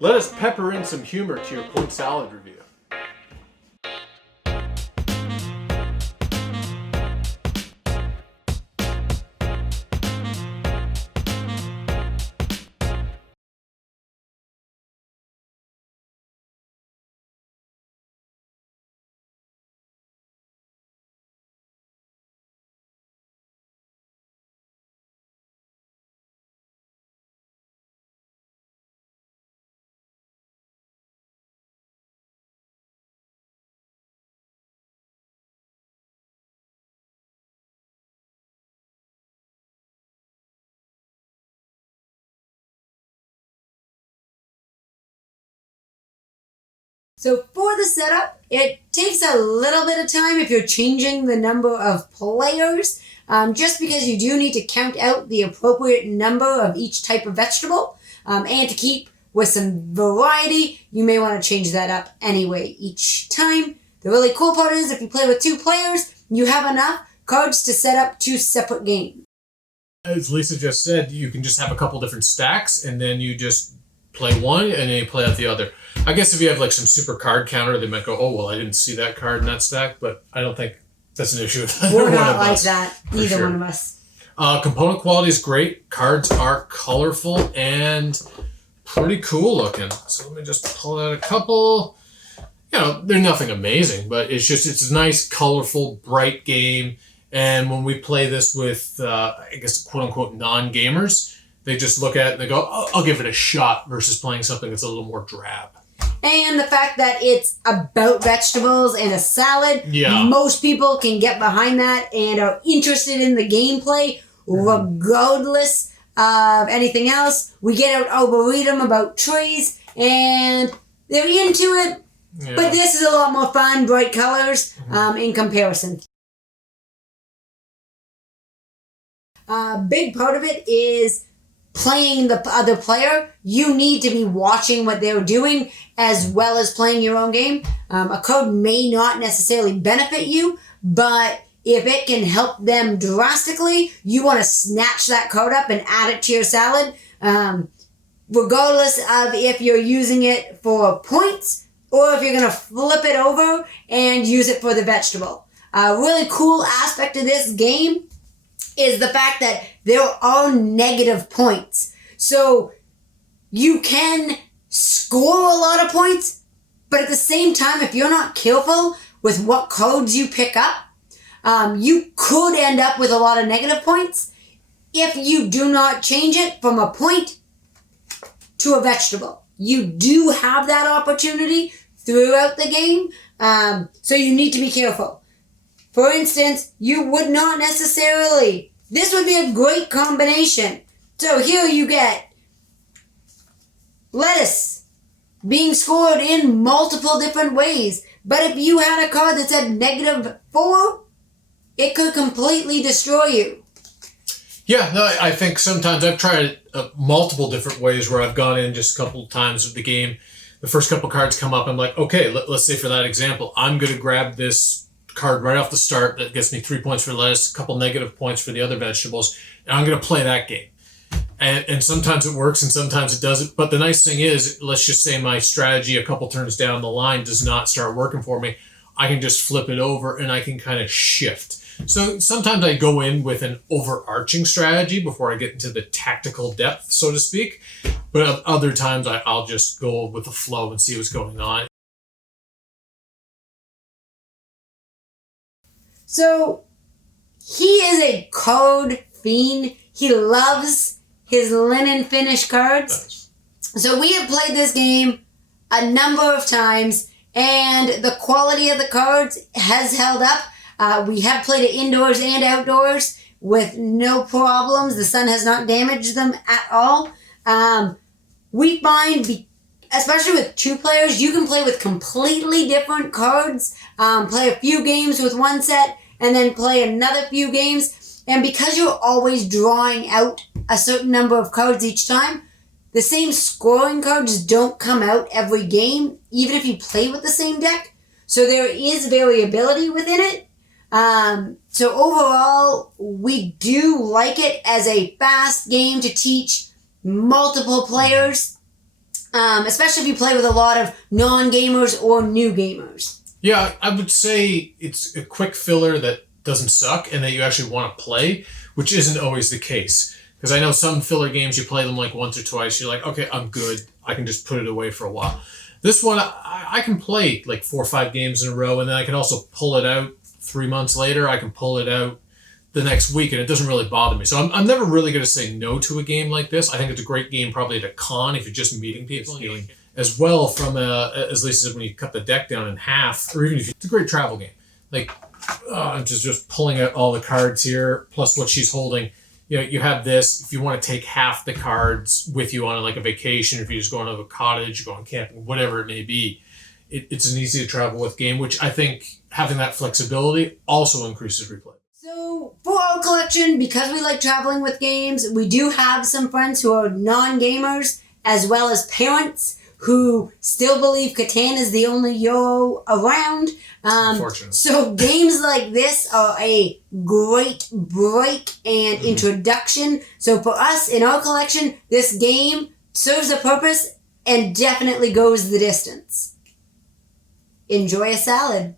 Let us pepper in some humor to your point salad review. So for the setup, it takes a little bit of time if you're changing the number of players, just because you do need to count out the appropriate number of each type of vegetable. And to keep with some variety, you may want to change that up anyway each time. The really cool part is if you play with 2 players, you have enough cards to set up 2 separate games. As Lisa just said, you can just have a couple different stacks and then you just play one and then you play out the other. I guess if you have like some super card counter, they might go, oh, well, I didn't see that card in that stack, but I don't think that's an issue with either We're one not of like us, that, for either sure. one of us. Component quality is great. Cards are colorful and pretty cool looking. So let me just pull out a couple. You know, they're nothing amazing, but it's a nice, colorful, bright game. And when we play this with, I guess, quote unquote, non-gamers, they just look at it and they go, oh, I'll give it a shot versus playing something that's a little more drab. And the fact that it's about vegetables and a salad, most people can get behind that and are interested in the gameplay regardless of anything else. We get out Arboretum about trees and they're into it, but this is a lot more fun, bright colors in comparison. A big part of it is playing the other player. You need to be watching what they're doing as well as playing your own game. A card may not necessarily benefit you, but if it can help them drastically, you want to snatch that card up and add it to your salad, regardless of if you're using it for points or if you're going to flip it over and use it for the vegetable. A really cool aspect of this game is the fact that there are negative points. So you can score a lot of points, but at the same time, if you're not careful with what cards you pick up, you could end up with a lot of negative points if you do not change it from a point to a vegetable. You do have that opportunity throughout the game, so you need to be careful. For instance, you would not necessarily, this would be a great combination. So here you get lettuce being scored in multiple different ways. But if you had a card that said -4, it could completely destroy you. Yeah, no, I think sometimes I've tried multiple different ways where I've gone in just a couple of times with the game. The first couple cards come up, I'm like, okay, let's say for that example, I'm going to grab this card right off the start that gets me 3 points for lettuce, a couple negative points for the other vegetables, and I'm going to play that game. And sometimes it works and sometimes it doesn't. But the nice thing is, let's just say my strategy a couple turns down the line does not start working for me. I can just flip it over and I can kind of shift. So sometimes I go in with an overarching strategy before I get into the tactical depth, so to speak. But other times I'll just go with the flow and see what's going on. So he is a card fiend. He loves his linen finish cards. So we have played this game a number of times and the quality of the cards has held up. We have played it indoors and outdoors with no problems. The sun has not damaged them at all. We find, especially with 2 players, you can play with completely different cards, play a few games with one set, and then play another few games. And because you're always drawing out a certain number of cards each time, the same scoring cards don't come out every game, even if you play with the same deck. So there is variability within it. So overall, we do like it as a fast game to teach multiple players. especially if you play with a lot of non-gamers or new gamers. Yeah, I would say it's a quick filler that doesn't suck and that you actually want to play, which isn't always the case. Because I know some filler games, you play them like once or twice, you're like, okay, I'm good. I can just put it away for a while. This one, I can play like 4 or 5 games in a row, and then I can also pull it out 3 months later. I can pull it out the next week, and it doesn't really bother me. So I'm never really going to say no to a game like this. I think it's a great game probably at a con if you're just meeting people. As well, from as Lisa said, when you cut the deck down in half, or even if it's a great travel game. Like, I'm just pulling out all the cards here, plus what she's holding. You have this. If you want to take half the cards with you on like a vacation, if you're just going to a cottage, going camping, whatever it may be, it's an easy to travel with game, which I think having that flexibility also increases replay. So for our collection, because we like traveling with games, we do have some friends who are non-gamers, as well as parents who still believe Catan is the only Euro around. Unfortunately. So games like this are a great break and introduction. So for us, in our collection, this game serves a purpose and definitely goes the distance. Enjoy a salad.